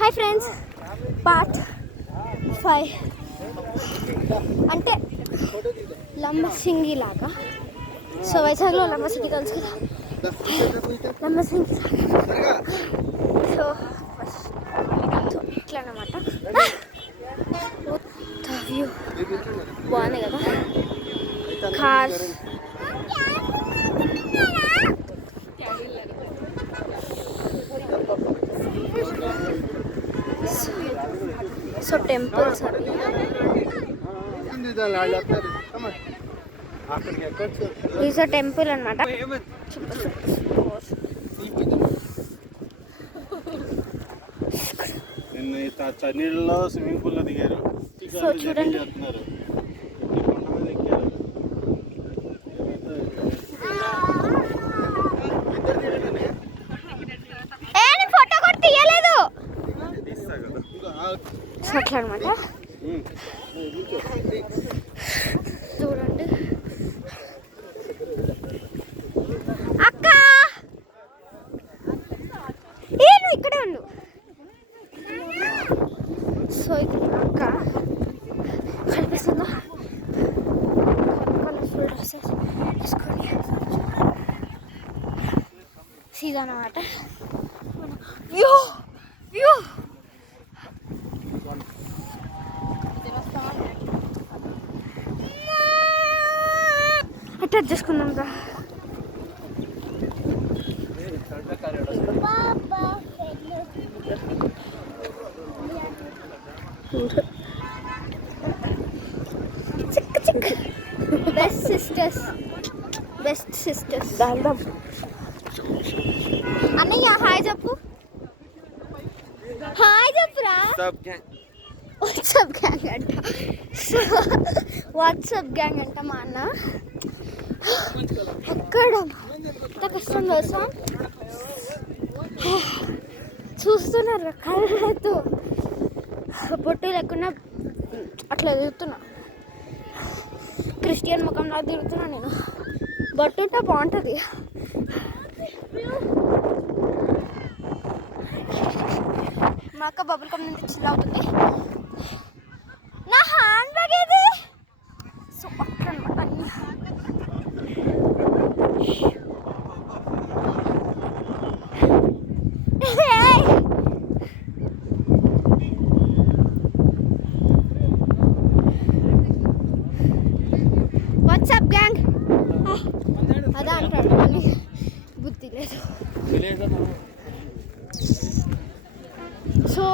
Hi friends, part 5 అంటే లంబసింగి లాగా. So వైజాగ్లో లంబసింగి తెలుసు కదా, లంబసింగి సో ఇట్లా అన్నమాట. వ్యూ బాగుంది కదా, cars. So temples is temple అనమాట. నీళ్ళలో స్విమ్మింగ్ పూల్ లో దిగారు. సో చూడండి, ఫోటో కూడా తీయలేదు. సో అట్లా అనమాట. చూడండి అక్క, నువ్వు ఇక్కడే ఉండు. సో ఇది అక్క కనిపిస్తుందా, కలర్ఫుల్ డ్రెస్సెస్ వేసుకొని సీదా అన్నమాట. వ్యూ వ్యూ అటాచ్ చేసుకున్నాం రా. చిక్ చిక్ బెస్ట్ సిస్టర్స్, బెస్ట్ సిస్టర్స్. అన్నయ్య హాయ్ చెప్పు, హాయ్ చెప్పురా. వాట్సాప్ గ్యాంగ్ అంట, వాట్సాప్ గ్యాంగ్ అంట మా అన్న. ఎక్కడ ఎంత కష్టం తెలుసా, చూస్తున్నారు కళ్ళతో, బొట్టు లేకుండా అట్లా తిరుగుతున్నా. క్రిస్టియన్ ముఖంలో తిరుగుతున్నా నేను. బొట్టు ఉంటే బాగుంటుంది. మా అక్క బబుల్ కమ్ నుంచి చిల్ అవుతుంది. నా హ్యాండ్ బ్యాగ్ ఏది? సో అట్లా అనమాట. వాట్సాప్ గ్యాంగ్ అదా అంటాడు కానీ బుద్ధి లేదు. సో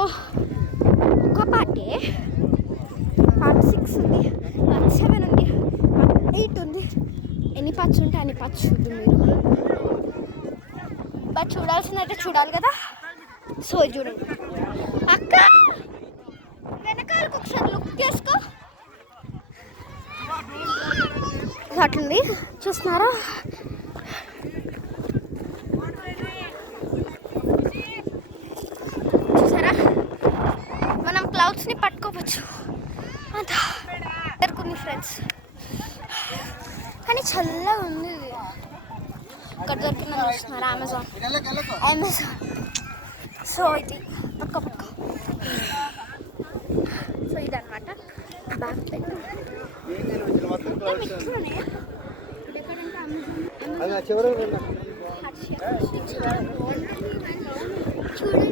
ఒక పార్టీ పార్ట్ 6 ఉంది, పార్ట్ 7 ఉంది, పార్ట్ 8 ఉంది. ఎన్ని పార్ట్స్ ఉంటే అన్ని పార్ట్స్ చూద్దు మీరు. బట్ చూడాల్సిందైతే చూడాలి కదా. సో చూడండి అక్క, వెనకాలకు ఒకసారి లుక్ చేసుకో. అట్లుంది చూస్తున్నారా. చూసారా, మనం క్లౌడ్స్ని పట్టుకోవచ్చు అంత ఎరుకుంది ఫ్రెండ్స్. కానీ చల్లగా ఉంది. ఇక్కడ దొరికిందని చూస్తున్నారా, అమెజాన్. సో ఇది పక్క పక్క. సో ఇదన్నమాట బ్యాక్ పెన్. చూడండి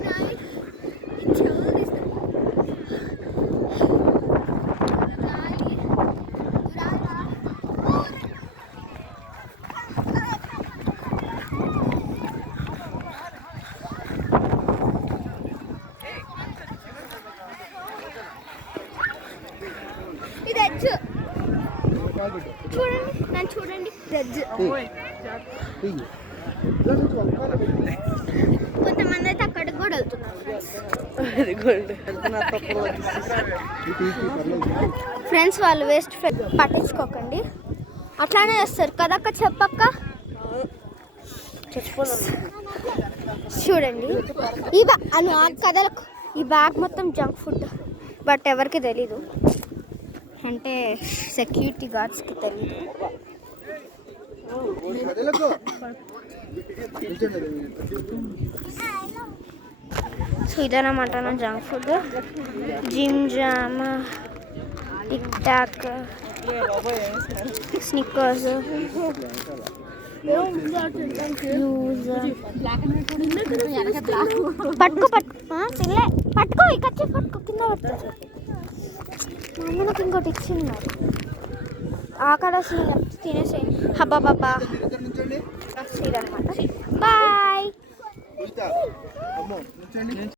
ఇది ఎడ్జ్. చూడండి నన్ను చూడండి, ఎడ్జ్. కొంతమంది అయితే అక్కడికి కూడా వెళ్తున్నారు ఫ్రెండ్స్. వాళ్ళు వేస్ట్ పట్టించుకోకండి, అట్లానే చేస్తారు కదా అక్క. చెప్పక్క చూడండి ఈ బ్యాగ్ కదలకు, ఈ బ్యాగ్ మొత్తం జంక్ ఫుడ్. బట్ ఎవరికి తెలీదు, అంటే సెక్యూరిటీ గార్డ్స్కి తెలీదు. సో ఇదన్నమాట నా junk food. Gym jam, tick talk, Snickers, పట్టుకో తినలే, పట్టుకో ఇక్కచ్చి పట్టుకో, కింద పడుతుంది. మా అమ్మ నాకు ఇంకోటి ఇచ్చింది, మరి ఆకలి తినేసే. హబ్బా బాబా ఇదన్నమాట. బాయ్.